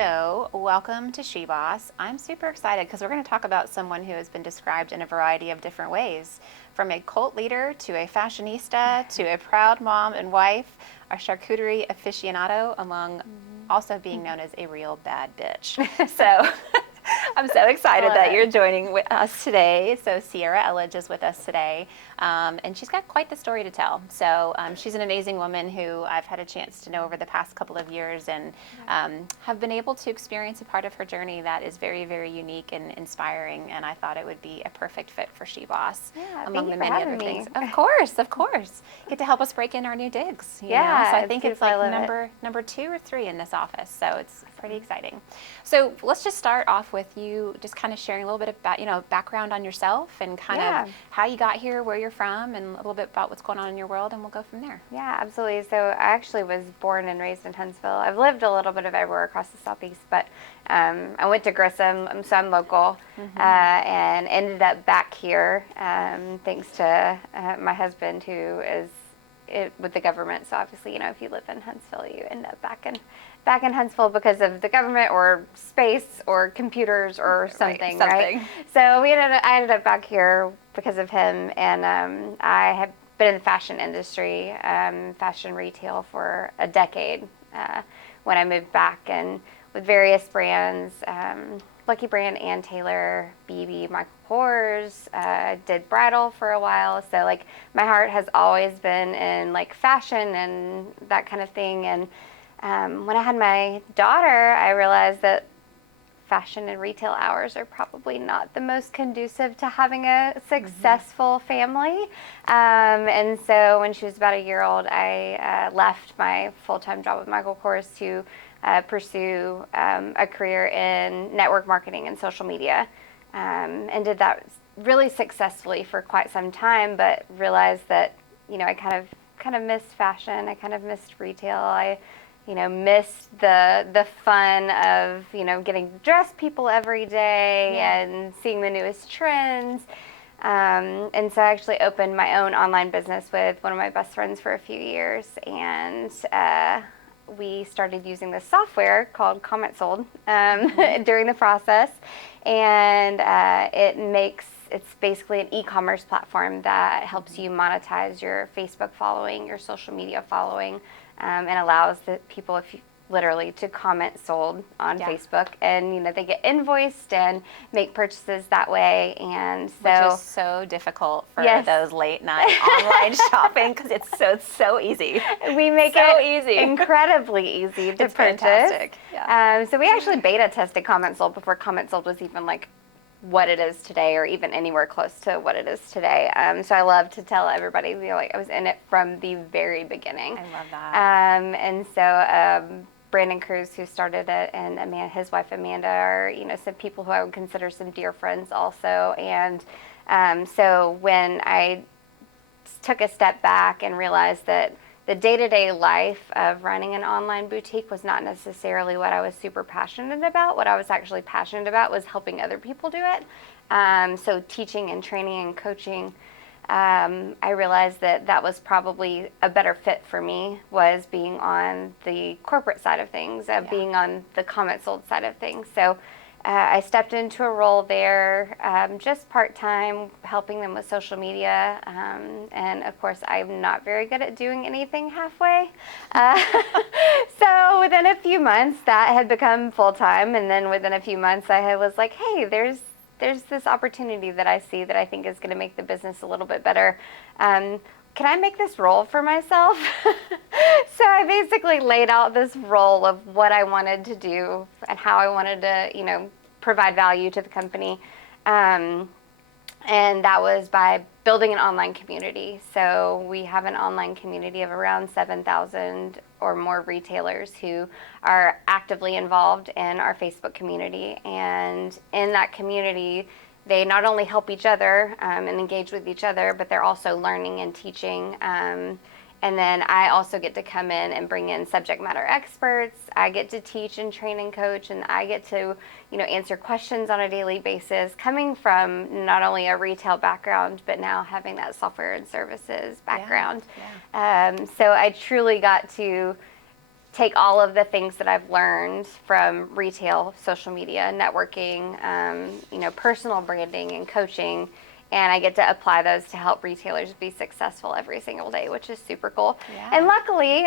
So, welcome to SheBoss. I'm super excited because we're going to talk about someone who has been described in a variety of different ways. From a cult leader to a fashionista to a proud mom and wife, a charcuterie aficionado, among also being known as a real bad bitch. So, I'm so excited that you're joining with us today. So Ciera Elledge is with us today, and she's got quite the story to tell. So she's an amazing woman who I've had a chance to know over the past couple of years and have been able to experience a part of her journey that is very, very unique and inspiring, and I thought it would be a perfect fit for SheBoss, among the many other things. Of course. Get to help us break in our new digs. You know? So I think it's like number 2 or 3 in this office, so it's pretty exciting. So let's just start off with you just kind of sharing a little bit about, background on yourself and kind of how you got here, where you're from, and a little bit about what's going on in your world, and we'll go from there. Yeah, absolutely. So I actually was born and raised in Huntsville. I've lived a little bit of everywhere across the Southeast, but I went to Grissom, so I'm local, and ended up back here thanks to my husband, who is with the government. So obviously, if you live in Huntsville, you end up back in Huntsville because of the government or space or computers or something, right? So I ended up back here because of him, and I have been in the fashion industry, fashion retail for a decade when I moved back, and with various brands, Lucky Brand, Ann Taylor, BB, Michael Kors, did bridal for a while. So my heart has always been in fashion and that kind of thing. And when I had my daughter, I realized that fashion and retail hours are probably not the most conducive to having a successful family. And so when she was about a year old, I left my full-time job with Michael Kors to pursue a career in network marketing and social media, and did that really successfully for quite some time, but realized that I kind of missed fashion. I kind of missed retail. I missed the fun of getting to dress people every day and seeing the newest trends. And so I actually opened my own online business with one of my best friends for a few years, and we started using this software called CommentSold during the process, and it's basically an e-commerce platform that helps you monetize your Facebook following, your social media following, and allows the people literally to comment sold on Facebook, and they get invoiced and make purchases that way. And so, which is so difficult for those late night online shopping, because it's so easy. We make it incredibly easy to purchase. Fantastic. So we actually beta tested CommentSold before CommentSold was even what it is today, or even anywhere close to what it is today. So I love to tell everybody, I was in it from the very beginning. I love that. And so Brandon Cruz, who started it, and his wife Amanda are some people who I would consider some dear friends also. And so when I took a step back and realized that the day-to-day life of running an online boutique was not necessarily what I was super passionate about. What I was actually passionate about was helping other people do it. So teaching and training and coaching, I realized that was probably a better fit for me, was being on the corporate side of things, being on the CommentSold side of things. So I stepped into a role there, just part-time, helping them with social media, and of course I'm not very good at doing anything halfway. So within a few months that had become full-time, and then within a few months I was like, hey, there's this opportunity that I see that I think is going to make the business a little bit better. Can I make this role for myself? So I basically laid out this role of what I wanted to do and how I wanted to, provide value to the company. And that was by building an online community. So we have an online community of around 7,000 or more retailers who are actively involved in our Facebook community. And in that community, they not only help each other and engage with each other, but they're also learning and teaching. And then I also get to come in and bring in subject matter experts. I get to teach and train and coach, and I get to, answer questions on a daily basis, coming from not only a retail background, but now having that software and services background. So I truly got to take all of the things that I've learned from retail, social media, networking, personal branding and coaching, and I get to apply those to help retailers be successful every single day, which is super cool. Yeah. And luckily,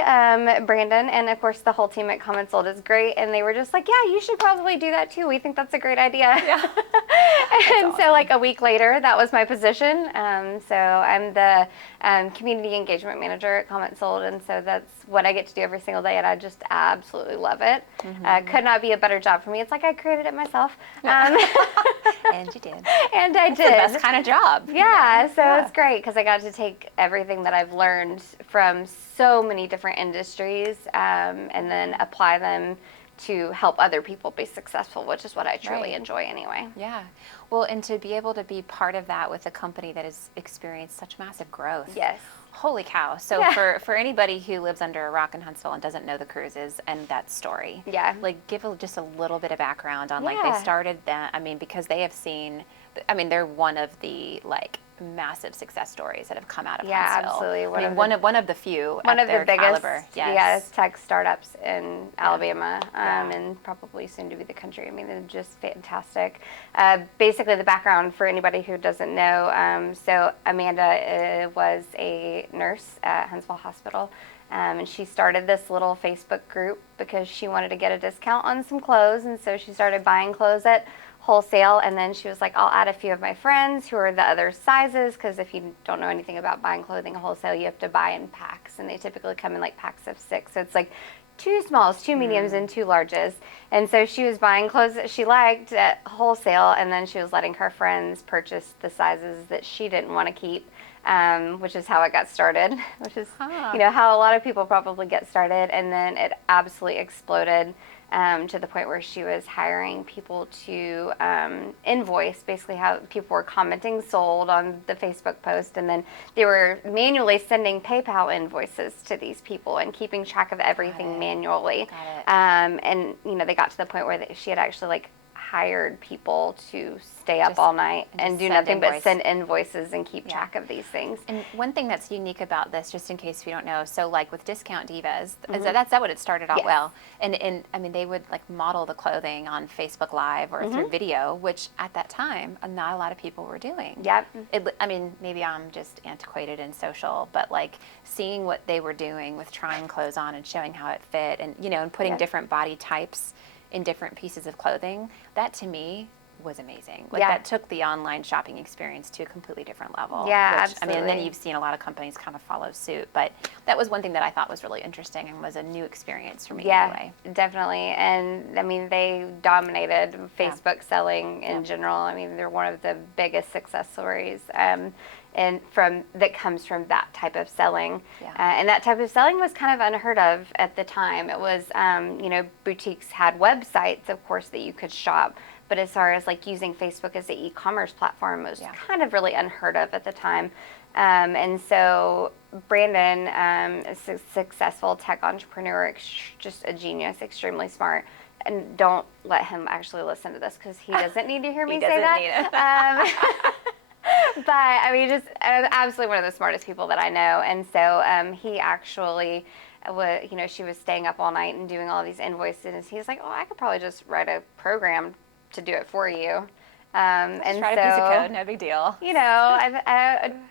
Brandon and of course the whole team at CommentSold is great, and they were just like, yeah, you should probably do that too. We think that's a great idea. Yeah. And awesome. so like a week later, that was my position. So I'm the community engagement manager at CommentSold, and so that's what I get to do every single day, and I just absolutely love it. Could not be a better job for me. It's like I created it myself. And you did. And I It's did. the best kind of job. Yeah, so it's great because I got to take everything that I've learned from so many different industries and then apply them to help other people be successful, which is what I truly enjoy anyway. Yeah. Well, and to be able to be part of that with a company that has experienced such massive growth. Yes. Holy cow. So for anybody who lives under a rock in Huntsville and doesn't know the cruises and that story, like give just a little bit of background on like they started that. I mean, because they have seen, I mean, they're one of the like massive success stories that have come out of Huntsville. Absolutely. One of the few. One of the biggest Yes. tech startups in Alabama, and probably soon to be the country. I mean, they're just fantastic. Basically, the background for anybody who doesn't know, so Amanda was a nurse at Huntsville Hospital, and she started this little Facebook group because she wanted to get a discount on some clothes, and so she started buying clothes at wholesale, and then she was like, I'll add a few of my friends who are the other sizes, because if you don't know anything about buying clothing wholesale, you have to buy in packs, and they typically come in like packs of 6, so it's like 2 smalls, 2 mediums, and 2 larges. And so she was buying clothes that she liked at wholesale, and then she was letting her friends purchase the sizes that she didn't want to keep, which is how it got started, which is how a lot of people probably get started. And then it absolutely exploded to the point where she was hiring people to invoice, basically how people were commenting sold on the Facebook post, and then they were manually sending PayPal invoices to these people and keeping track of everything manually. And they got to the point where she had actually like hired people to stay up all night and do nothing but send invoices and keep track of these things. And one thing that's unique about this, just in case you don't know, so like with Discount Divas, that's what it started out well. And I mean, they would like model the clothing on Facebook Live or through video, which at that time, not a lot of people were doing. Yep. I mean, maybe I'm just antiquated and social, but like seeing what they were doing with trying clothes on and showing how it fit, and and putting different body types in different pieces of clothing, that to me was amazing. Like that took the online shopping experience to a completely different level. Yeah, absolutely. I mean, and then you've seen a lot of companies kind of follow suit, but that was one thing that I thought was really interesting and was a new experience for me anyway. Definitely. And I mean, they dominated Facebook selling in general. I mean, they're one of the biggest success stories. And that comes from that type of selling. And that type of selling was kind of unheard of at the time. It was, boutiques had websites, of course, that you could shop. But as far as like using Facebook as an e-commerce platform, it was kind of really unheard of at the time. And so Brandon, a successful tech entrepreneur, just a genius, extremely smart. And don't let him actually listen to this because he doesn't need to hear me say that. But I mean, just absolutely one of the smartest people that I know. And so he actually, she was staying up all night and doing all these invoices. He's like, I could probably just write a program to do it for you. And try a piece of code, no big deal.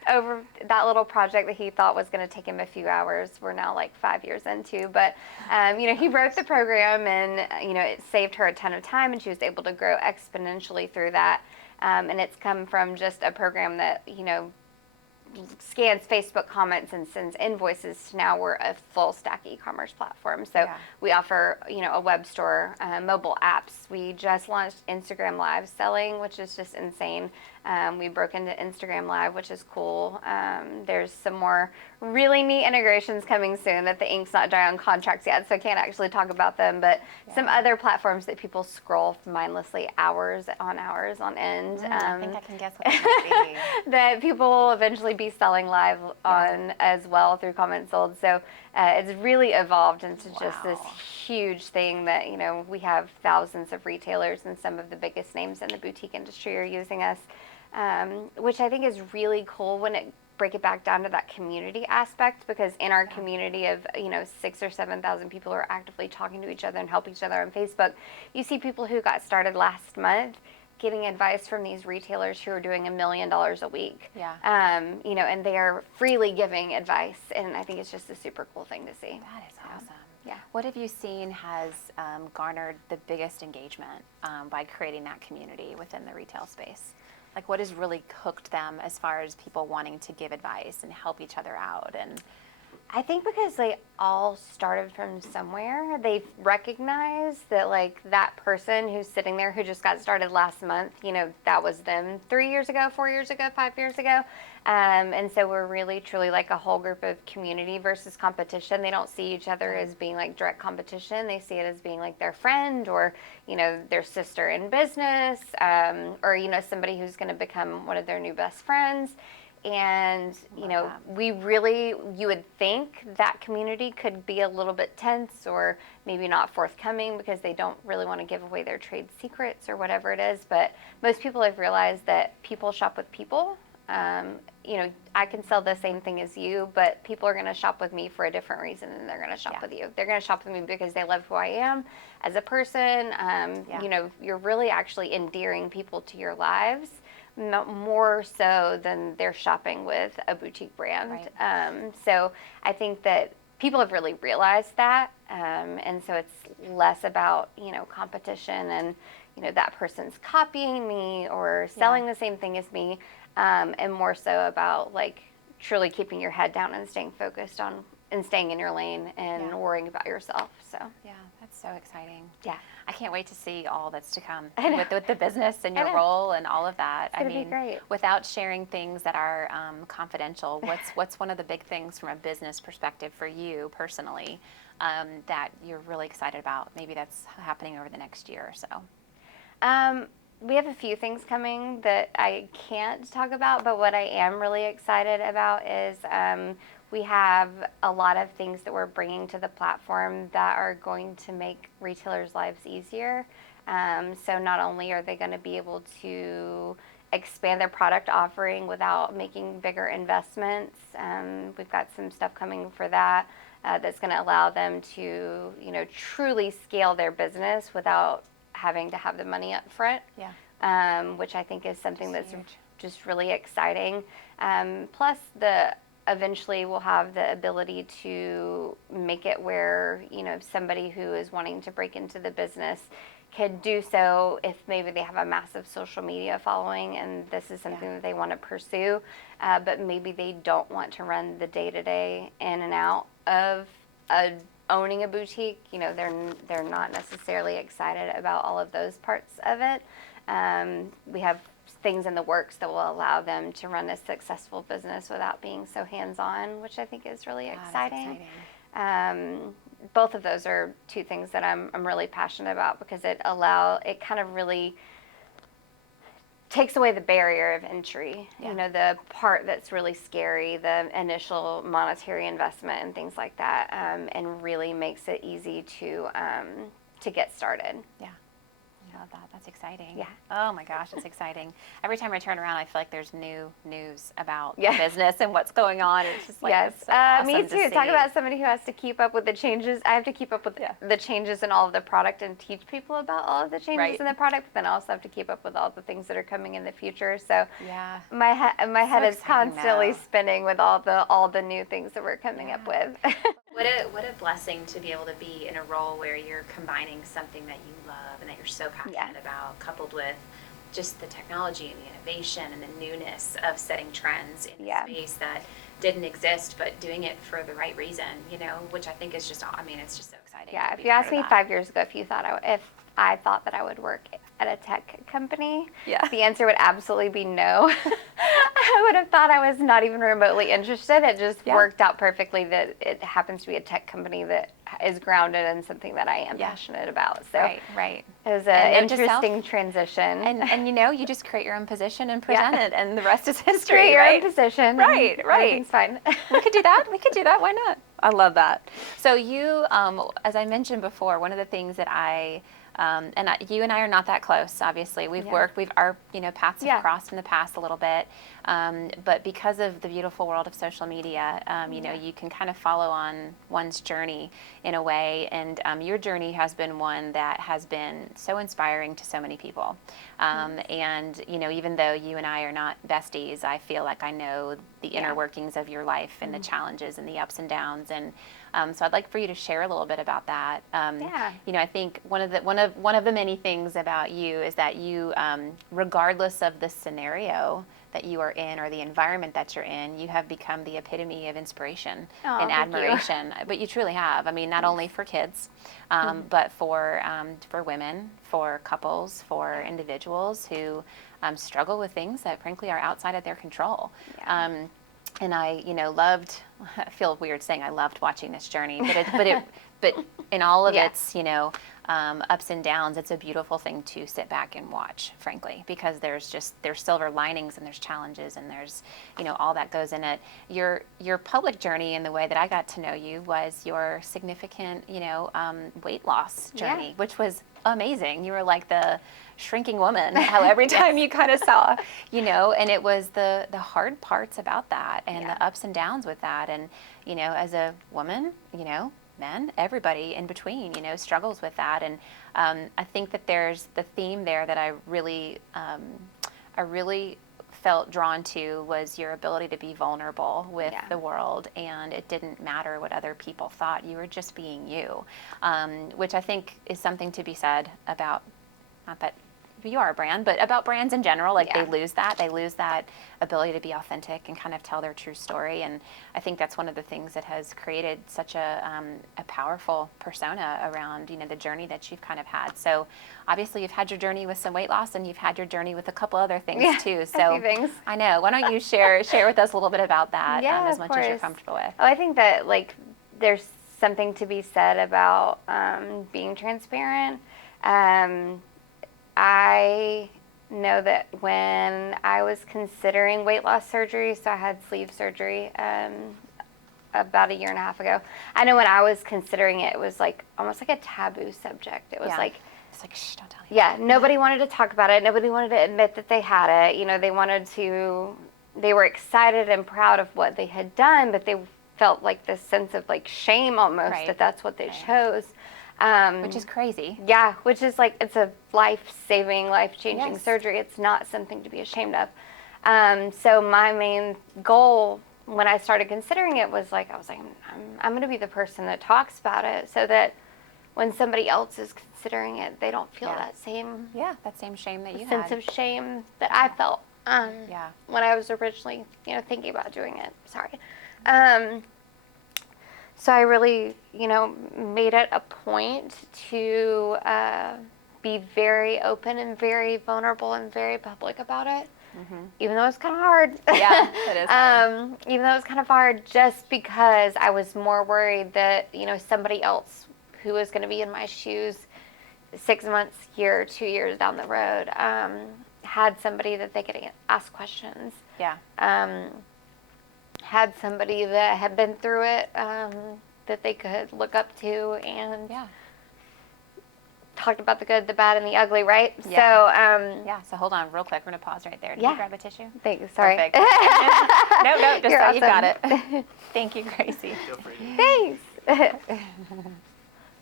Over that little project that he thought was going to take him a few hours, we're now like 5 years into. But, he wrote the program, and, it saved her a ton of time, and she was able to grow exponentially through that. And it's come from just a program that, scans Facebook comments and sends invoices to now we're a full stack e-commerce platform. So we offer, a web store, mobile apps. We just launched Instagram Live selling, which is just insane. We broke into Instagram Live, which is cool. There's some more really neat integrations coming soon that the ink's not dry on contracts yet, so I can't actually talk about them, but some other platforms that people scroll mindlessly hours on end. I think I can guess what that might be. That people will eventually be selling live on as well through CommentSold. So it's really evolved into just this huge thing that, we have thousands of retailers, and some of the biggest names in the boutique industry are using us, which I think is really cool when it break it back down to that community aspect, because in our community of 6,000 or 7,000 people who are actively talking to each other and help each other on Facebook, you see people who got started last month getting advice from these retailers who are doing $1 million a week. Yeah. And they are freely giving advice, and I think it's just a super cool thing to see. That is awesome. Yeah. What have you seen has garnered the biggest engagement by creating that community within the retail space? Like, what has really hooked them as far as people wanting to give advice and help each other out? And I think because they all started from somewhere, they've recognized that, like, that person who's sitting there who just got started last month, that was them 3 years ago, 4 years ago, 5 years ago. And so we're really, truly like a whole group of community versus competition. They don't see each other as being like direct competition. They see it as being like their friend, or, their sister in business, or, somebody who's going to become one of their new best friends. And, you would think that community could be a little bit tense or maybe not forthcoming because they don't really want to give away their trade secrets or whatever it is. But most people have realized that people shop with people. I can sell the same thing as you, but people are going to shop with me for a different reason than they're going to shop with you. They're going to shop with me because they love who I am as a person. You're really actually endearing people to your lives, more so than they're shopping with a boutique brand. Right. So I think that people have really realized that, and so it's less about competition and that person's copying me or selling the same thing as me, and more so about like truly keeping your head down and staying focused on and staying in your lane and worrying about yourself. So yeah, that's so exciting. Yeah. I can't wait to see all that's to come with the business and your role and all of that. It's gonna be great. Without sharing things that are confidential, what's one of the big things from a business perspective for you personally that you're really excited about? Maybe that's happening over the next year or so. We have a few things coming that I can't talk about, but what I am really excited about is we have a lot of things that we're bringing to the platform that are going to make retailers' lives easier. So not only are they going to be able to expand their product offering without making bigger investments, we've got some stuff coming for that that's going to allow them to, truly scale their business without having to have the money up front. Yeah. Which I think is something that's huge. just really exciting. Plus, eventually we'll have the ability to make it where, somebody who is wanting to break into the business could do so if maybe they have a massive social media following and this is something that they want to pursue, but maybe they don't want to run the day-to-day in and out of owning a boutique. They're not necessarily excited about all of those parts of it. We have things in the works that will allow them to run a successful business without being so hands-on, which I think is really exciting. Both of those are two things that I'm really passionate about because it kind of really takes away the barrier of entry. The part that's really scary, the initial monetary investment and things like that, and really makes it easy to get started. Yeah. I love that. That's exciting. Yeah. Oh my gosh, it's exciting. Every time I turn around, I feel like there's new news about the business and what's going on. It's just like, it's so awesome me too. to Talk see. about somebody who has to keep up with the changes. I have to keep up with the changes in all of the product and teach people about all of the changes in the product, but then I also have to keep up with all the things that are coming in the future. So my head is constantly spinning with all the new things that we're coming up with. What a blessing to be able to be in a role where you're combining something that you love and that you're so passionate about, coupled with just the technology and the innovation and the newness of setting trends in a space that didn't exist, but doing it for the right reason, which I think is just, it's just so exciting. Yeah, if you asked me 5 years ago if I thought that I would work at a tech company, the answer would absolutely be no. I would have thought I was not even remotely interested. It just worked out perfectly that it happens to be a tech company that is grounded in something that I am passionate about. So right. It was an interesting transition. And you just create your own position and present it, and the rest is history. Create your own position. Right. Everything's fine. We could do that. Why not? I love that. So you, as I mentioned before, one of the things that I You and I are not that close, obviously. We've worked, our paths have crossed in the past a little bit. But because of the beautiful world of social media, you can kind of follow on one's journey in a way. And your journey has been one that has been so inspiring to so many people. And, even though you and I are not besties, I feel like I know the inner workings of your life and the challenges and the ups and downs. And so I'd like for you to share a little bit about that. I think one of the many things about you is that you, regardless of the scenario that you are in or the environment that you're in, you have become the epitome of inspiration and admiration. But you truly have. I mean, not only for kids, but for women, for couples, for individuals who struggle with things that frankly are outside of their control. And I, loved. I feel weird saying I loved watching this journey, but in all of its, ups and downs, it's a beautiful thing to sit back and watch, frankly, because there's silver linings and there's challenges and there's, all that goes in it. Your public journey and the way that I got to know you was your significant, weight loss journey, which was amazing. You were like the shrinking woman, how every time you kind of saw, and it was the hard parts about that and the ups and downs with that. And, as a woman, men, everybody in between, struggles with that. And I think that there's the theme there that I really felt drawn to was your ability to be vulnerable with the world, and it didn't matter what other people thought. You were just being you, which I think is something to be said about, not that you are a brand, but about brands in general. Like they lose that ability to be authentic and kind of tell their true story. And I think that's one of the things that has created such a powerful persona around, the journey that you've kind of had. So obviously you've had your journey with some weight loss and you've had your journey with a couple other things too. So things. I know. Why don't you share with us a little bit about that as much as you're comfortable with? Oh, I think that there's something to be said about being transparent. I know that when I was considering weight loss surgery, so I had sleeve surgery about a year and a half ago. I know when I was considering it, it was almost like a taboo subject. It was it's like, shh, don't tell you. Yeah, nobody wanted to talk about it. Nobody wanted to admit that they had it. They were excited and proud of what they had done, but they felt like this sense of shame almost that that's what they chose. Which is crazy. Yeah, which is it's a life-saving, life-changing surgery. It's not something to be ashamed of. So my main goal when I started considering it was I'm going to be the person that talks about it so that when somebody else is considering it, they don't feel that same shame that you sense had. of shame that I felt when I was originally thinking about doing it. Sorry. So I really, made it a point to be very open and very vulnerable and very public about it, even though it's kind of hard. Yeah, it is hard. Even though it's kind of hard, just because I was more worried that, somebody else who was going to be in my shoes 6 months, year, 2 years down the road, had somebody that they could ask questions. Yeah. Had somebody that had been through it that they could look up to and talked about the good, the bad, and the ugly, right? Yeah. So hold on real quick. We're going to pause right there. Did you grab a tissue? Thanks. Sorry. Perfect. No, just so you got it. Thank you, Gracie. Feel free. Thanks.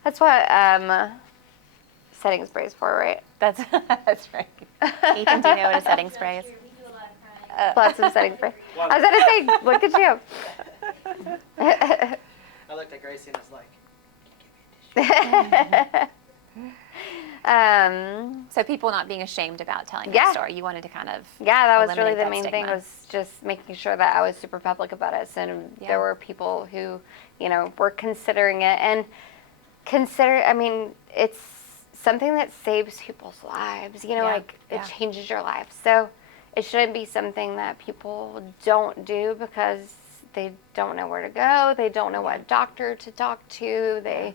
That's what setting spray is for, right? That's right. Ethan, do you know what a setting spray is? Lots of setting spray. I was going to say, look at you. I looked at Gracie and I was like, "Can you give me a tissue?" So people not being ashamed about telling their story. You wanted to kind of that was really eliminate the that main stigma. thing, was just making sure that I was super public about it. So there were people who, were considering it and it's something that saves people's lives, it changes your life. So it shouldn't be something that people don't do because they don't know where to go. They don't know what doctor to talk to. They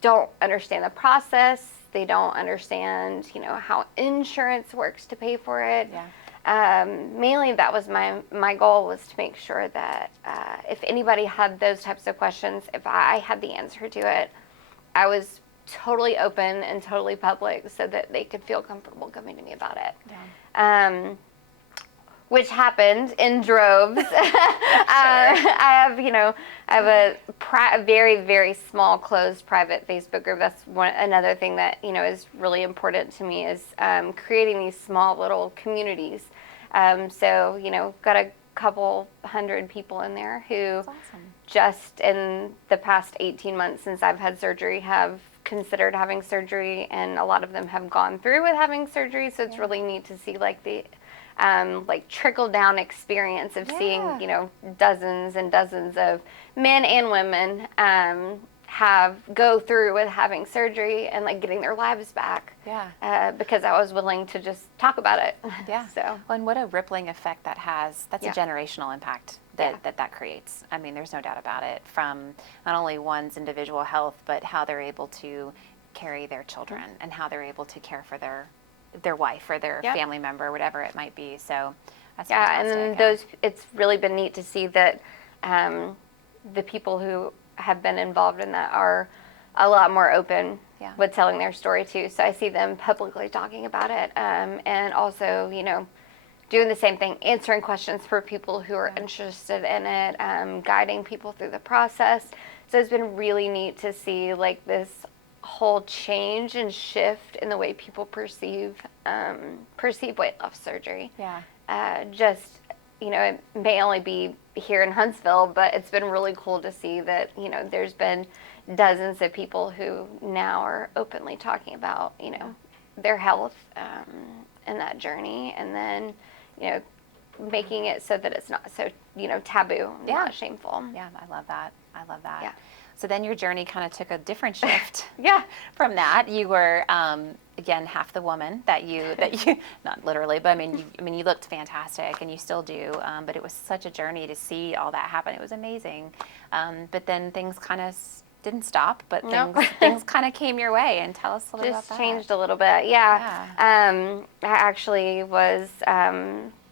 don't understand the process. They don't understand, how insurance works to pay for it. Yeah. Mainly that was my goal, was to make sure that if anybody had those types of questions, if I had the answer to it, I was totally open and totally public so that they could feel comfortable coming to me about it. Yeah. Which happened in droves. I have a very, very small, closed, private Facebook group. That's another thing that, is really important to me is creating these small little communities. So, got a couple hundred people in there who That's awesome. just in the past 18 months since I've had surgery have considered having surgery, and a lot of them have gone through with having surgery. So it's really neat to see the trickle down experience of seeing, dozens and dozens of men and women go through with having surgery and getting their lives back. Yeah. Because I was willing to just talk about it. Yeah. So. Well, and what a rippling effect that has. That's Yeah. a generational impact that creates. I mean, there's no doubt about it, from not only one's individual health, but how they're able to carry their children and how they're able to care for their wife or their family member, whatever it might be. So that's fantastic. And then it's really been neat to see that the people who have been involved in that are a lot more open with telling their story too. So I see them publicly talking about it, and also, doing the same thing, answering questions for people who are interested in it, guiding people through the process. So it's been really neat to see this whole change and shift in the way people perceive weight loss surgery. Yeah. It may only be here in Huntsville, but it's been really cool to see that, there's been dozens of people who now are openly talking about, their health and that journey, and then, making it so that it's not so, taboo, not shameful. Yeah, I love that. Yeah. So then your journey kind of took a different shift. Yeah. From that, you were again half the woman that you not literally, but I mean you looked fantastic, and you still do. But it was such a journey to see all that happen. It was amazing. But then things kind of didn't stop, but things kind of came your way. And tell us a little about that. Just changed a little bit. Yeah. I actually was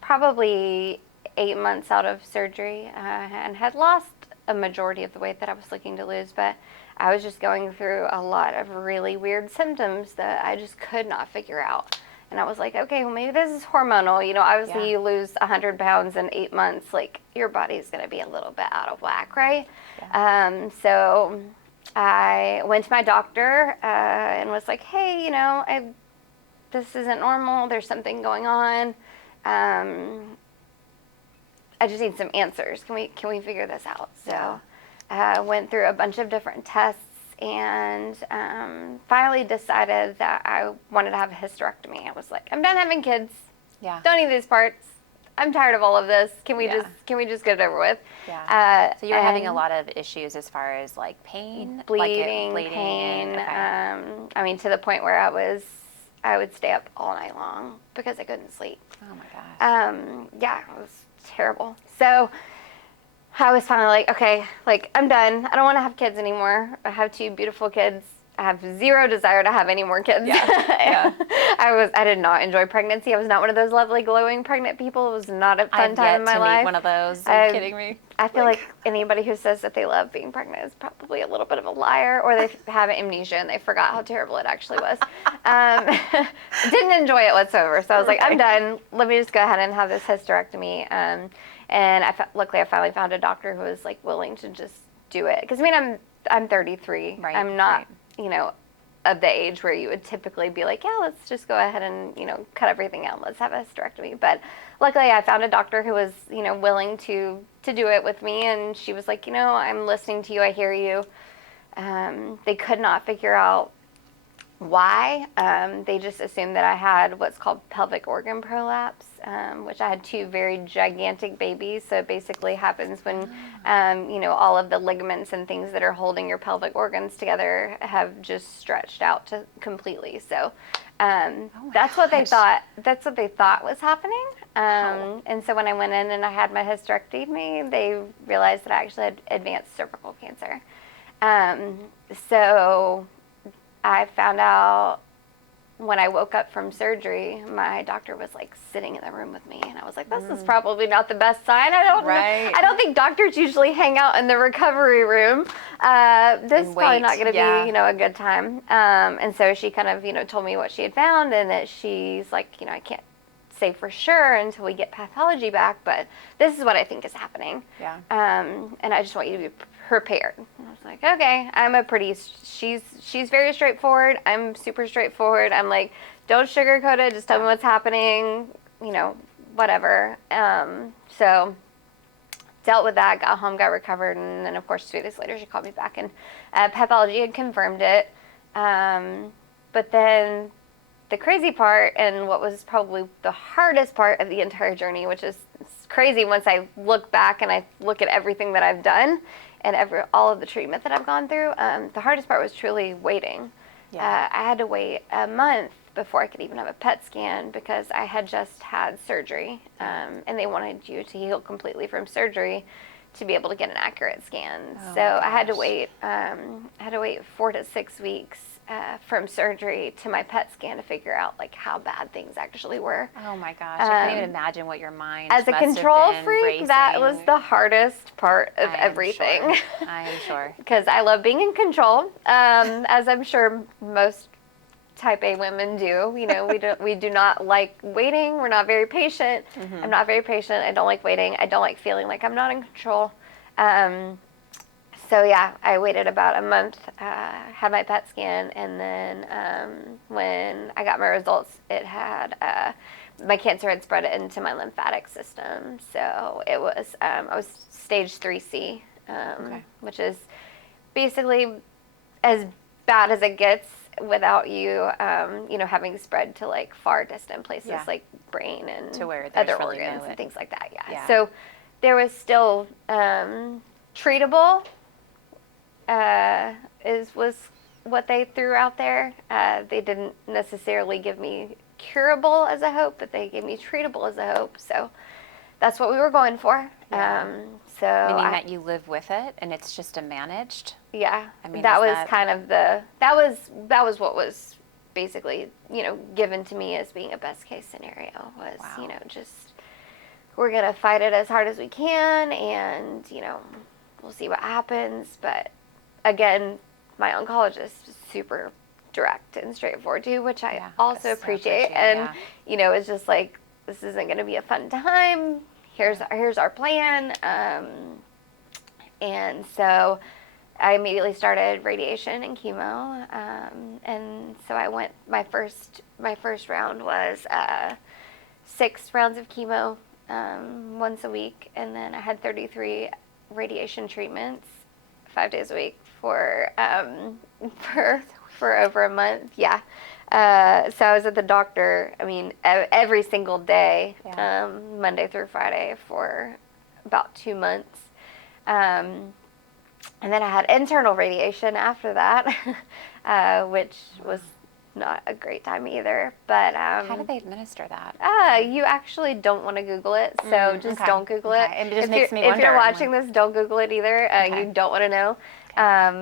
probably 8 months out of surgery and had lost a majority of the weight that I was looking to lose, but I was just going through a lot of really weird symptoms that I just could not figure out. And I was like, okay, well, maybe this is hormonal. Obviously you lose 100 pounds in 8 months, your body's going to be a little bit out of whack, right? Yeah. So I went to my doctor and was like, hey, this isn't normal. There's something going on. I just need some answers. Can we figure this out? So I went through a bunch of different tests and finally decided that I wanted to have a hysterectomy. I was like, I'm done having kids. Yeah. Don't need these parts. I'm tired of all of this. Can we just get it over with? Yeah. So you're having a lot of issues as far as pain, bleeding, And, pain. okay. I mean, to the point where I would stay up all night long because I couldn't sleep. Oh my gosh. Yeah, it was terrible. So I was finally like, okay, I'm done. I don't want to have kids anymore. I have 2 beautiful kids. I have zero desire to have any more kids. Yeah. I did not enjoy pregnancy. I was not one of those lovely, glowing pregnant people. It was not a fun time in my life. I've yet to meet one of those. Are you kidding me? I feel like anybody who says that they love being pregnant is probably a little bit of a liar, or they have amnesia and they forgot how terrible it actually was. Didn't enjoy it whatsoever. So I was like, I'm done. Let me just go ahead and have this hysterectomy. And luckily I finally found a doctor who was willing to just do it. Because I'm 33. Right. I'm not, of the age where you would typically be like, yeah, let's just go ahead and, cut everything out. Let's have a hysterectomy. But luckily I found a doctor who was, willing to do it with me. And she was like, I'm listening to you. I hear you. They could not figure out why. They just assumed that I had what's called pelvic organ prolapse, which I had 2 very gigantic babies. So it basically happens when, all of the ligaments and things that are holding your pelvic organs together have just stretched out completely. So that's what they thought. That's what they thought was happening. And so when I went in and I had my hysterectomy, they realized that I actually had advanced cervical cancer. So I found out when I woke up from surgery, my doctor was like sitting in the room with me, and I was like, "This is probably not the best sign." Right. I don't think doctors usually hang out in the recovery room. This is probably not going to be, you know, a good time. And so she kind of, you know, told me what she had found, and that she's like, you know, I can't say for sure until we get pathology back, but this is what I think is happening. Yeah. And I just want you to be prepared. And I was like, okay, she's very straightforward. I'm super straightforward. I'm like, don't sugarcoat it. Just tell me what's happening, you know, whatever. So dealt with that, got home, got recovered. And then of course, 2 days later, she called me back, and pathology had confirmed it. But then the crazy part, and what was probably the hardest part of the entire journey, which is crazy once I look back and I look at everything that I've done and all of the treatment that I've gone through, the hardest part was truly waiting. Yeah. I had to wait a month before I could even have a PET scan because I had just had surgery, and they wanted you to heal completely from surgery to be able to get an accurate scan. Oh so my I had to gosh. wait 4 to 6 weeks from surgery to my PET scan to figure out like how bad things actually were. Oh my gosh, I can't even imagine what your mind As a must have control been freak, racing. that was the hardest part of I am everything. Sure. I am sure. Because I love being in control, as I'm sure most type A women do. You know, we do not like waiting. We're not very patient. Mm-hmm. I'm not very patient. I don't like waiting. I don't like feeling like I'm not in control. So yeah, I waited about a month, had my PET scan, and then when I got my results, it had my cancer had spread into my lymphatic system. So it was I was stage 3C, which is basically as bad as it gets without you, you know, having spread to like far distant places like brain and to where other really organs and things like that. Yeah. So there was still treatable. Was what they threw out there. They didn't necessarily give me curable as a hope, but they gave me treatable as a hope. So that's what we were going for. Yeah. So meaning that you live with it, and it's just a managed. Yeah, I mean, that was that... kind of that was what was basically, you know, given to me as being a best case scenario was, Wow. you know, just we're gonna fight it as hard as we can, and you know, we'll see what happens. But again, my oncologist is super direct and straightforward too, which I also appreciate. And you know, it's just like, this isn't going to be a fun time. Here's our plan. And so I immediately started radiation and chemo. And so I went. My first round was 6 rounds of chemo once a week, and then I had 33 radiation treatments 5 days a week for over a month. Yeah. So I was at the doctor, I mean, every single day, Monday through Friday for about 2 months. And then I had internal radiation after that, which was not a great time either. But how do they administer that? You actually don't want to Google it, so just don't Google it. It just makes me wonder. If you're watching like... this, don't Google it either. You don't want to know.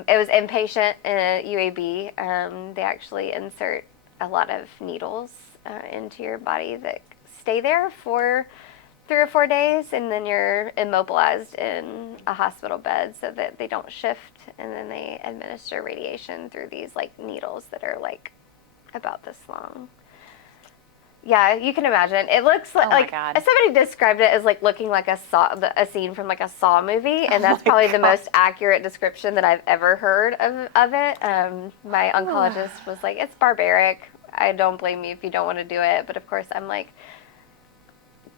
It was inpatient UAB. They actually insert a lot of needles into your body that stay there for 3 or 4 days, and then you're immobilized in a hospital bed so that they don't shift, and then they administer radiation through these like needles that are like about this long. Yeah, you can imagine. It looks like somebody described it as like looking like a scene from like a Saw movie, and that's probably the most accurate description that I've ever heard of it. My oncologist was like, it's barbaric. I don't blame you if you don't want to do it, but of course I'm like,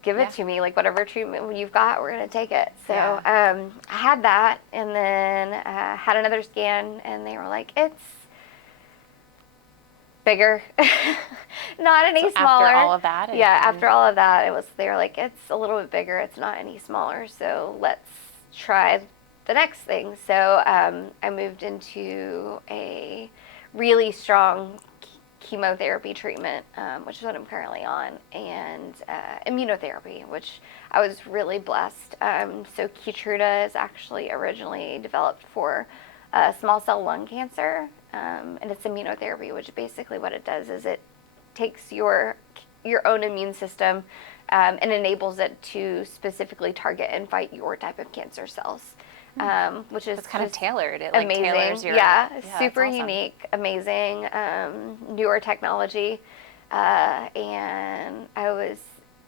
give it to me, like whatever treatment you've got, we're gonna take it. So I had that, and then had another scan, and they were like, it's bigger, not any smaller. After all of that? After all of that, they were like, it's a little bit bigger, it's not any smaller, so let's try the next thing. So I moved into a really strong chemotherapy treatment, which is what I'm currently on, and immunotherapy, which I was really blessed. So Keytruda is actually originally developed for small cell lung cancer, and it's immunotherapy, which basically what it does is it takes your own immune system and enables it to specifically target and fight your type of cancer cells, which is It's kind of just tailored. It like amazing. tailors your Super that's awesome. unique, amazing, newer technology, and I was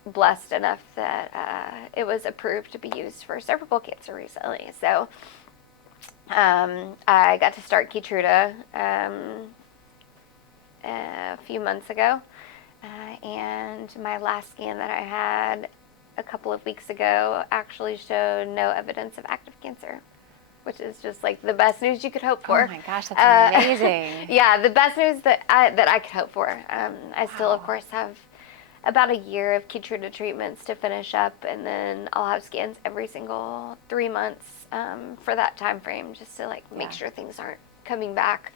blessed enough that it was approved to be used for cervical cancer recently. So I got to start Keytruda a few months ago, and my last scan that I had a couple of weeks ago actually showed no evidence of active cancer, which is just like the best news you could hope for. Oh my gosh, that's amazing. Yeah, the best news that I could hope for. I still, of course, have about a year of Keytruda treatments to finish up, and then I'll have scans every single 3 months for that time frame, just to like make sure things aren't coming back,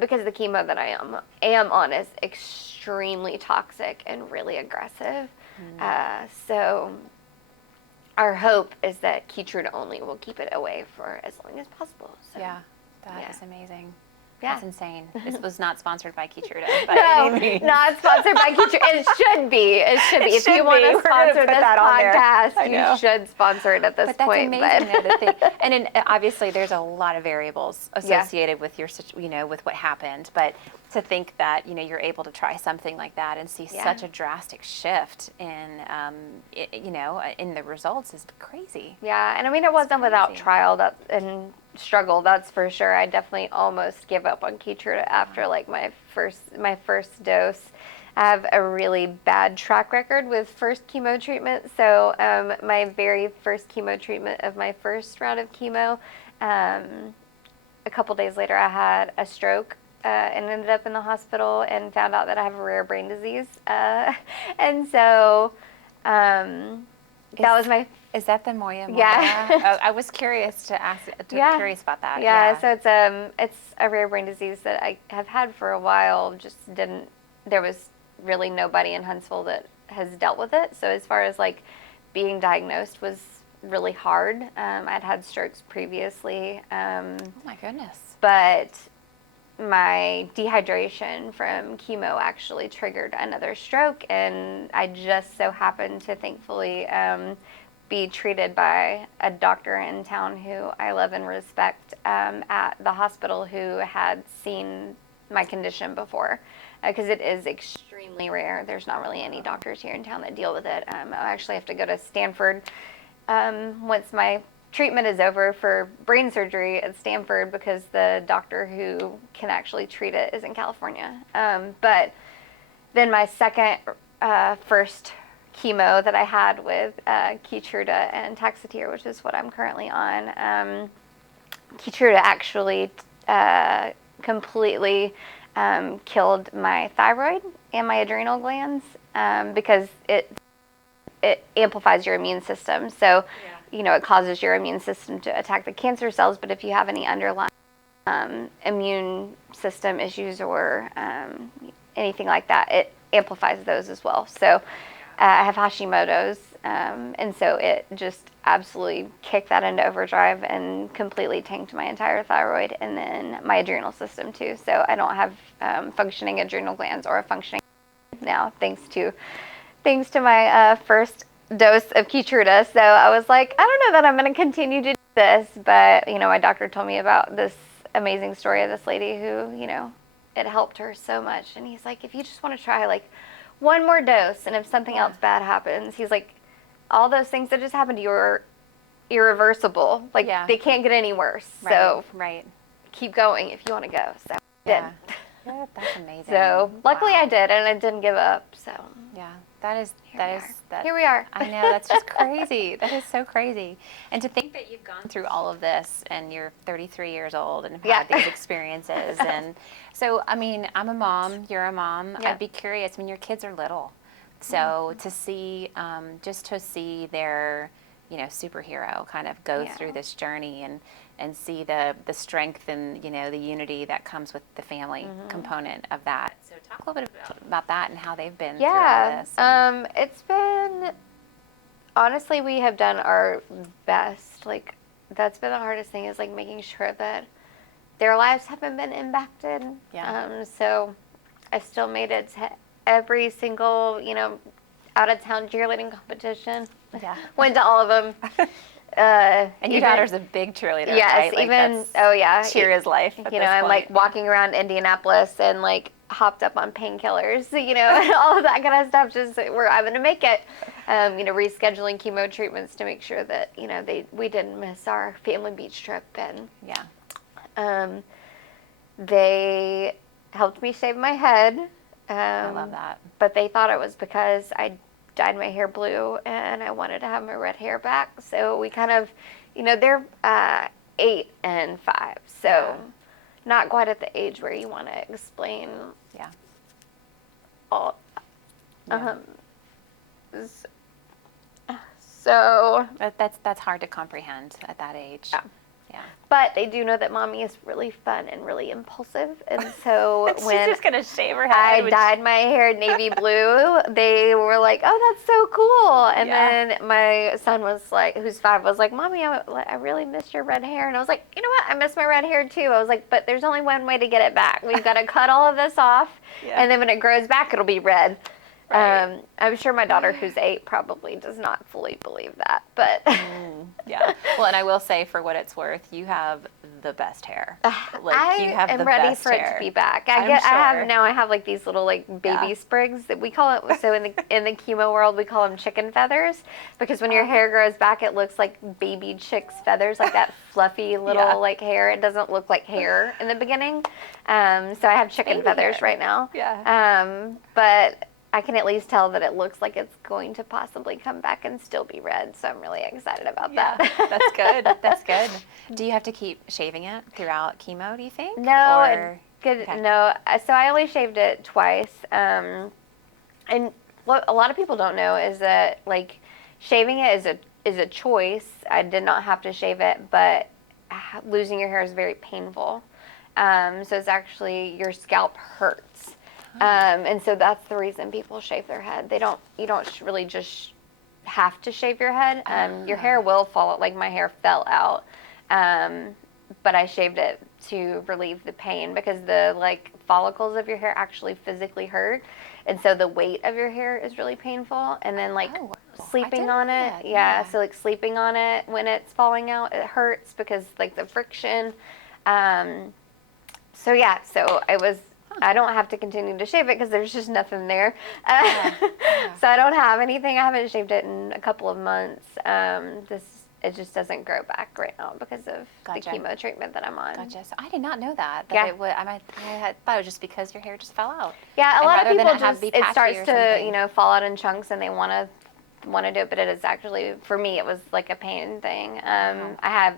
because the chemo that I am on is extremely toxic and really aggressive. So our hope is that Keytruda only will keep it away for as long as possible. So, Yeah, that is amazing. Yeah. That's insane. This was not sponsored by Keytruda by No, any means. not sponsored by Keytruda. It should be. It should be. If you want to We're gonna sponsor put this that on there. I podcast, know. you should sponsor it at this But that's point. amazing. Though, to think. And obviously, there's a lot of variables associated with your, with what happened. But to think that you're able to try something like that and see such a drastic shift in, in the results is craose. Yeah, and I mean, it wasn't without trial and struggle, that's for sure. I definitely almost gave up on Keytruda after like my first dose. I have a really bad track record with first chemo treatment. So my very first chemo treatment of my first round of chemo, a couple days later I had a stroke and ended up in the hospital and found out that I have a rare brain disease. And so that was my... Is that the Moya? Yeah. I was curious to ask. Curious about that. Yeah. So it's a rare brain disease that I have had for a while. Just didn't. There was really nobody in Huntsville that has dealt with it. So as far as like being diagnosed was really hard. I'd had strokes previously. Oh my goodness. But my dehydration from chemo actually triggered another stroke, and I just so happened to thankfully be treated by a doctor in town who I love and respect at the hospital, who had seen my condition before, because it is extremely rare. There's not really any doctors here in town that deal with it. I actually have to go to Stanford once my treatment is over for brain surgery at Stanford, because the doctor who can actually treat it is in California. But then my first chemo that I had with Keytruda and Taxotere, which is what I'm currently on, Keytruda actually completely killed my thyroid and my adrenal glands, because it amplifies your immune system. So, it causes your immune system to attack the cancer cells, but if you have any underlying immune system issues or anything like that, it amplifies those as well. So I have Hashimoto's, and so it just absolutely kicked that into overdrive and completely tanked my entire thyroid, and then my adrenal system too. So I don't have functioning adrenal glands or a functioning now, thanks to my first dose of Keytruda. So I was like, I don't know that I'm going to continue to do this, but my doctor told me about this amazing story of this lady who, it helped her so much, and he's like, if you just want to try like one more dose, and if something else bad happens, he's like, all those things that just happened to you are irreversible. Like, they can't get any worse. So keep going if you want to go. So I did. Yeah, that's amazing. So luckily I did, and I didn't give up. So here we are. I know, that's just crazy. That is so crazy. And to think that you've gone through all of this, and you're 33 years old and have had these experiences. And so, I mean, I'm a mom, you're a mom. I'd be curious. I mean, your kids are little. So to see, just to see their, superhero kind of go through this journey and see the strength and, the unity that comes with the family component of that. So talk a little bit about that and how they've been through all this. It's been, honestly, we have done our best. Like, that's been the hardest thing, is like making sure that their lives haven't been impacted. So I still made it to every single, out of town cheerleading competition. Yeah. Went to all of them. And your daughter's a big cheerleader, yes, right? Like, even that's Ciera's life. At this I'm point. like walking around Indianapolis and like hopped up on painkillers, and all of that kind of stuff. Just where I'm gonna make it. Rescheduling chemo treatments to make sure that we didn't miss our family beach trip, and they helped me shave my head. I love that. But they thought it was because I dyed my hair blue and I wanted to have my red hair back. So we kind of, they're 8 and 5, so not quite at the age where you want to explain. Yeah. All. Yeah. So that's hard to comprehend at that age. Yeah. Yeah. But they do know that mommy is really fun and really impulsive, and so She's when just gonna shave her head. I dyed my hair navy blue, they were like, "Oh, that's so cool!" And then my son was like, who's 5, was like, "Mommy, I really missed your red hair," and I was like, "You know what? I miss my red hair too." I was like, "But there's only one way to get it back. We've got to cut all of this off, and then when it grows back, it'll be red." Right. I'm sure my daughter, who's 8, probably does not fully believe that, but yeah. Well, and I will say, for what it's worth, you have the best hair. Like, I you have am the ready best for hair. it to be back. I'm I have like these little like baby sprigs that we call it. So in the chemo world, we call them chicken feathers, because when your hair grows back, it looks like baby chick's feathers, like that fluffy little like hair. It doesn't look like hair in the beginning. So I have chicken feathers right now. Yeah. But I can at least tell that it looks like it's going to possibly come back and still be red. So I'm really excited about that. That's good. That's good. Do you have to keep shaving it throughout chemo, do you think? No, Okay. no. So I only shaved it twice. And what a lot of people don't know is that like shaving it is a choice. I did not have to shave it, but losing your hair is very painful. So it's actually, your scalp hurts. And so that's the reason people shave their head. You don't really just have to shave your head. Your hair will fall out, like my hair fell out. But I shaved it to relieve the pain, because the like follicles of your hair actually physically hurt. And so the weight of your hair is really painful. And then like sleeping on it. So like sleeping on it when it's falling out, it hurts because like the friction. So it was, I don't have to continue to shave it because there's just nothing there. So I don't have anything. I haven't shaved it in a couple of months. It just doesn't grow back right now because of the chemo treatment that I'm on. Gotcha. So I did not know that. It would. I thought it was just because your hair just fell out. Yeah, a lot of people it starts to something. Fall out in chunks and they want to do it, but it is actually, for me, it was like a pain thing. I have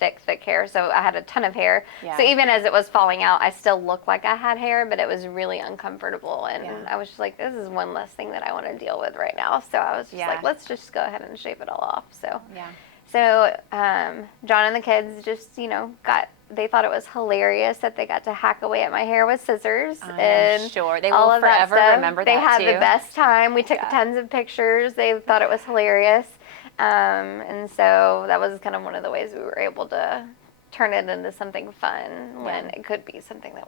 thick hair, so I had a ton of hair. So even as it was falling out, I still looked like I had hair, but it was really uncomfortable, and I was just like, this is one less thing that I want to deal with right now. So I was just like, let's just go ahead and shave it all off. So John and the kids just they thought it was hilarious that they got to hack away at my hair with scissors. I'm sure they will forever remember that. They had too. the best time. We took tons of pictures. They thought it was hilarious. And so that was kind of one of the ways we were able to turn it into something fun when it could be something that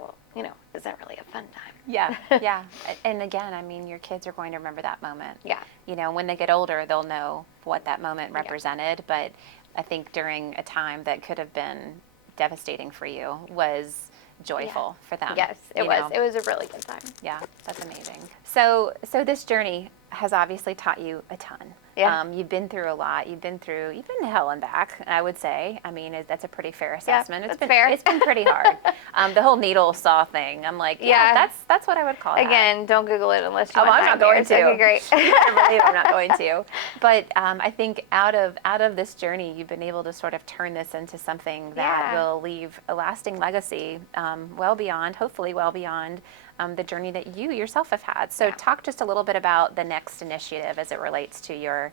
isn't really a fun time. Yeah. And again, I mean, your kids are going to remember that moment. When they get older, they'll know what that moment represented. But I think during a time that could have been devastating for you was joyful for them. Yes, it was. It was a really good time. Yeah, that's amazing. So this journey has obviously taught you a ton. You've been through a lot. You've been hell and back, I would say. I mean, that's a pretty fair assessment. That's fair. It's been pretty hard. The whole needle saw thing, I'm like, that's what I would call it. Again, don't Google it unless you want I'm not going to. Okay, great. I believe I'm not going to. But I think out of this journey, you've been able to sort of turn this into something that will leave a lasting legacy, hopefully well beyond the journey that you yourself have had. So talk just a little bit about the next initiative as it relates to your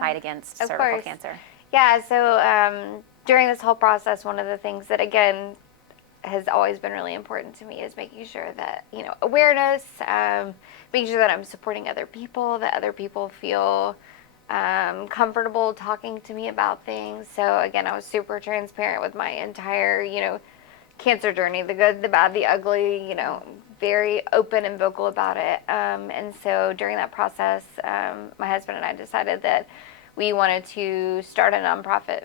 fight against cervical cancer. Yeah, so during this whole process, one of the things that, again, has always been really important to me is making sure that, awareness, making sure that I'm supporting other people, that other people feel comfortable talking to me about things. So, again, I was super transparent with my entire, cancer journey, the good, the bad, the ugly, very open and vocal about it. And so during that process, my husband and I decided that we wanted to start a nonprofit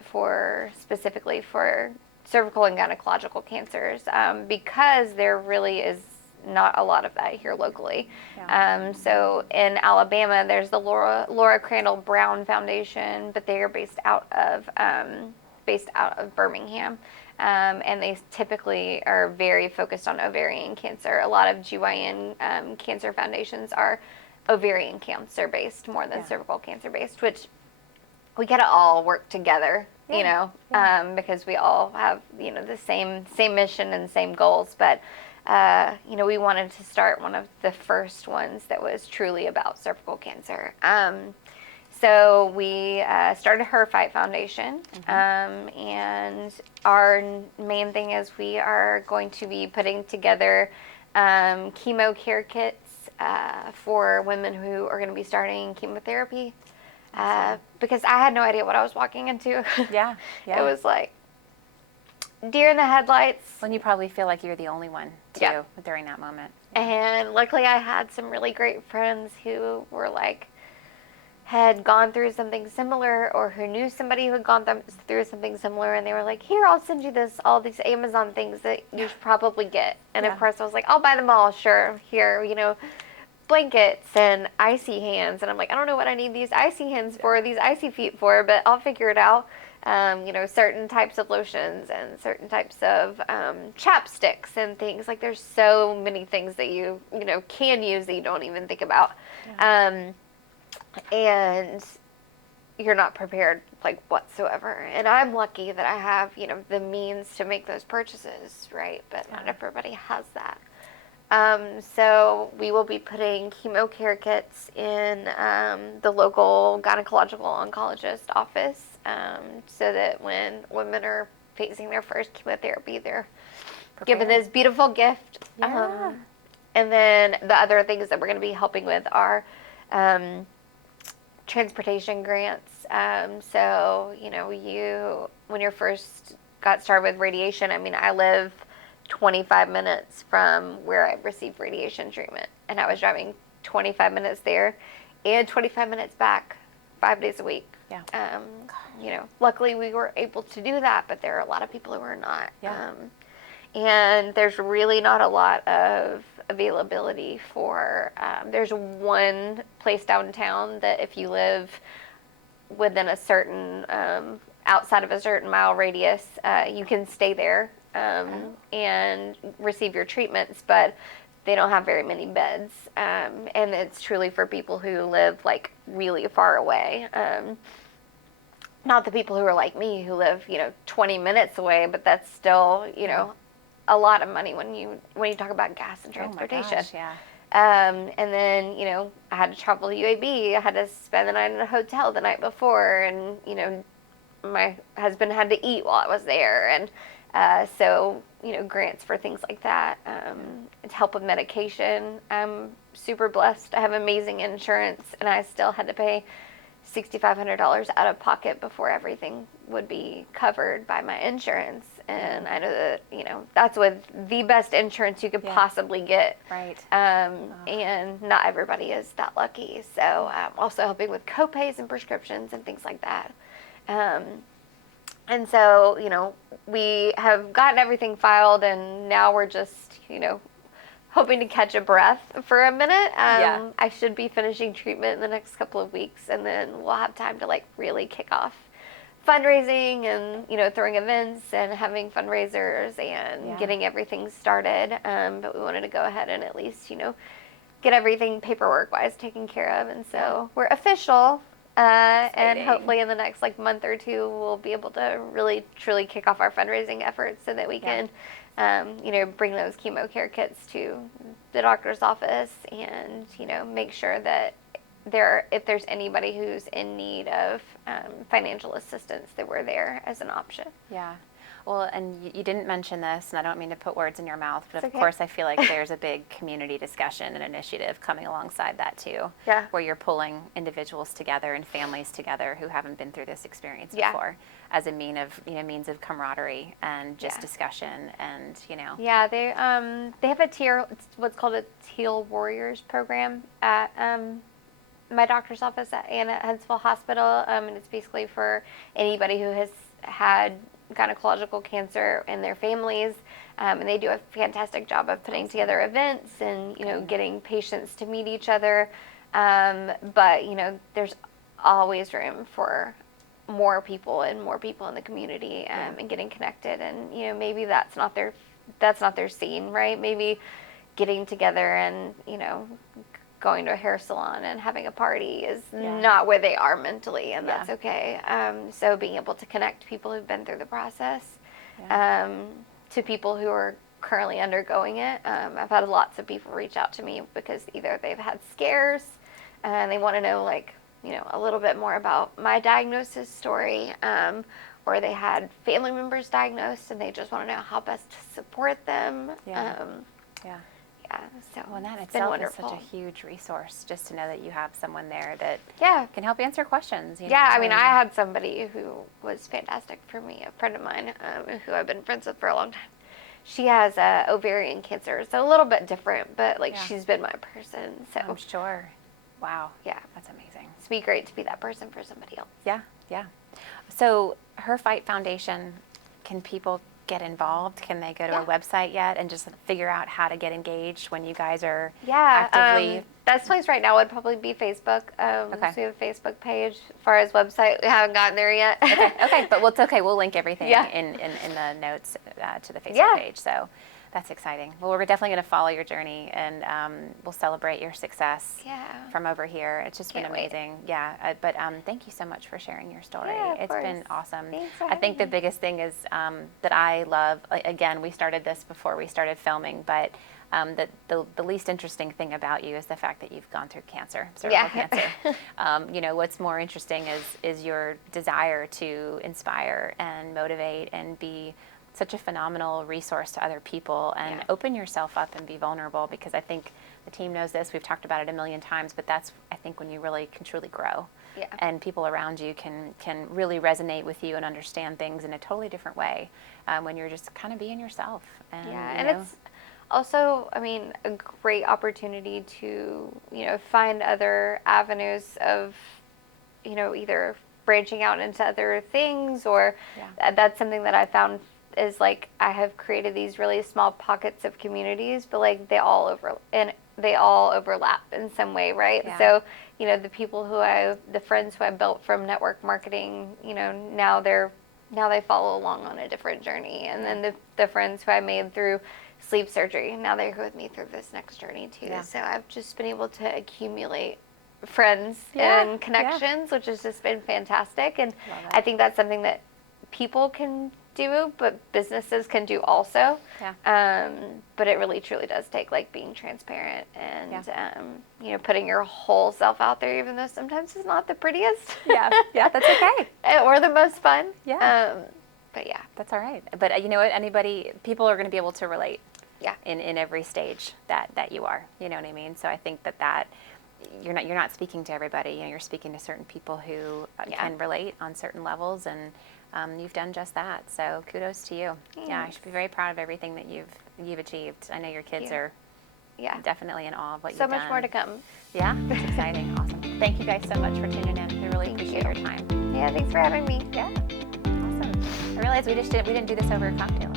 specifically for cervical and gynecological cancers, because there really is not a lot of that here locally. Yeah. So in Alabama, there's the Laura Crandall Brown Foundation, but they are based out of Birmingham. And they typically are very focused on ovarian cancer. A lot of GYN cancer foundations are ovarian cancer based more than cervical cancer based, which we gotta all work together, because we all have, the same mission and same goals. But, we wanted to start one of the first ones that was truly about cervical cancer. So we started Her Fight Foundation, and our main thing is we are going to be putting together chemo care kits for women who are going to be starting chemotherapy. Because I had no idea what I was walking into. Yeah. It was like deer in the headlights. When you probably feel like you're the only one, too, during that moment. And luckily I had some really great friends who were had gone through something similar, or who knew somebody who had gone through something similar, and they were like, here, I'll send you all these Amazon things that you should probably get. And of course I was like, I'll buy them all, sure, here, blankets and icy hands. And I'm like, I don't know what I need these icy hands for, these icy feet for, but I'll figure it out. Certain types of lotions and certain types of chapsticks and things. Like, there's so many things that you can use that you don't even think about. And you're not prepared, whatsoever. And I'm lucky that I have, the means to make those purchases, right? But not everybody has that. So we will be putting chemo care kits in the local gynecological oncologist office, so that when women are facing their first chemotherapy, they're given this beautiful gift. Yeah. And then the other things that we're going to be helping with are transportation grants. So, when you're first got started with radiation, I live 25 minutes from where I received radiation treatment, and I was driving 25 minutes there and 25 minutes back 5 days a week. Luckily we were able to do that, but there are a lot of people who are not. And there's really not a lot of availability for, there's one place downtown that if you live within a certain, outside of a certain mile radius, you can stay there and receive your treatments, but they don't have very many beds. And it's truly for people who live really far away. Not the people who are like me who live, 20 minutes away, but that's still, a lot of money when you talk about gas and transportation. Oh my gosh, And then, I had to travel to UAB. I had to spend the night in a hotel the night before, and, my husband had to eat while I was there. And so, grants for things like that, to help with medication. I'm super blessed. I have amazing insurance, and I still had to pay $6,500 out of pocket before everything would be covered by my insurance. And I know that, that's with the best insurance you could possibly get. Right. And not everybody is that lucky. So also helping with copays and prescriptions and things like that. And so, we have gotten everything filed, and now we're just, hoping to catch a breath for a minute. I should be finishing treatment in the next couple of weeks, and then we'll have time to really kick off fundraising and, throwing events and having fundraisers and getting everything started. But we wanted to go ahead and at least, get everything paperwork-wise taken care of. And so we're official. And hopefully in the next month or two, we'll be able to really truly kick off our fundraising efforts so that we can, bring those chemo care kits to the doctor's office and, make sure that if there's anybody who's in need of financial assistance, that we're there as an option. Yeah. Well, and you didn't mention this, and I don't mean to put words in your mouth, but It's of okay. course I feel like there's a big community discussion and initiative coming alongside that too. Yeah. Where you're pulling individuals together and families together who haven't been through this experience Yeah. before as a means of camaraderie and just Yeah. discussion and, Yeah, they have it's what's called a Teal Warriors program at my doctor's office at Huntsville Hospital, and it's basically for anybody who has had gynecological cancer in their families, and they do a fantastic job of putting together events and getting patients to meet each other, but there's always room for more people in the community, and getting connected, and maybe that's not their scene, right? Maybe getting together and going to a hair salon and having a party is not where they are mentally, and that's okay. So being able to connect people who've been through the process to people who are currently undergoing it. I've had lots of people reach out to me because either they've had scares and they want to know a little bit more about my diagnosis story, or they had family members diagnosed and they just want to know how best to support them. Yeah. So Well, and that it's been itself wonderful. is such a huge resource, just to know that you have someone there that can help answer questions. Yeah, I mean, I had somebody who was fantastic for me, a friend of mine who I've been friends with for a long time. She has ovarian cancer, so a little bit different, but she's been my person. So I'm sure. Wow. Yeah. That's amazing. It's be great to be that person for somebody else. Yeah. So Her Fight Foundation, can people get involved? Can they go to a website yet and just figure out how to get engaged when you guys are actively? Best place right now would probably be Facebook. Okay. So we have a Facebook page. As far as website, we haven't gotten there yet. Okay, but it's okay. We'll link everything in the notes to the Facebook page. So that's exciting. Well, we're definitely going to follow your journey, and we'll celebrate your success from over here. It's just been amazing. But thank you so much for sharing your story. Yeah, of It's course. been awesome. Thanks for I think having the biggest thing is that I love, again, we started this before we started filming, but the least interesting thing about you is the fact that you've gone through cervical cancer. What's more interesting is your desire to inspire and motivate and be such a phenomenal resource to other people, and open yourself up and be vulnerable, because I think the team knows this. We've talked about it a million times, but that's, I think, when you really can truly grow. Yeah. And people around you can really resonate with you and understand things in a totally different way when you're just kind of being yourself. And, it's also, I mean, a great opportunity to, find other avenues of, either branching out into other things, or that's something that I found is I have created these really small pockets of communities, but they all overlap in some way, right? Yeah. So, the friends who I built from network marketing, now they follow along on a different journey. And then the friends who I made through sleeve surgery, now they're with me through this next journey too. Yeah. So I've just been able to accumulate friends and connections, which has just been fantastic. And I think that's something that people can do, but businesses can do also. But it really truly does take being transparent and putting your whole self out there, even though sometimes it's not the prettiest. That's okay. Or the most fun. But That's all right. But you know what? People are going to be able to relate. In every stage that you are. You know what I mean? So I think that you're not speaking to everybody. You're speaking to certain people who can relate on certain levels, and you've done just that. So kudos to you. Thanks. Yeah, I should be very proud of everything that you've achieved. I know your kids are definitely in awe of what you've done. So much more to come. Yeah, it's exciting. Awesome. Thank you guys so much for tuning in. I really appreciate your time. Yeah, thanks for having me. Yeah, awesome. I realized we didn't do this over a cocktail.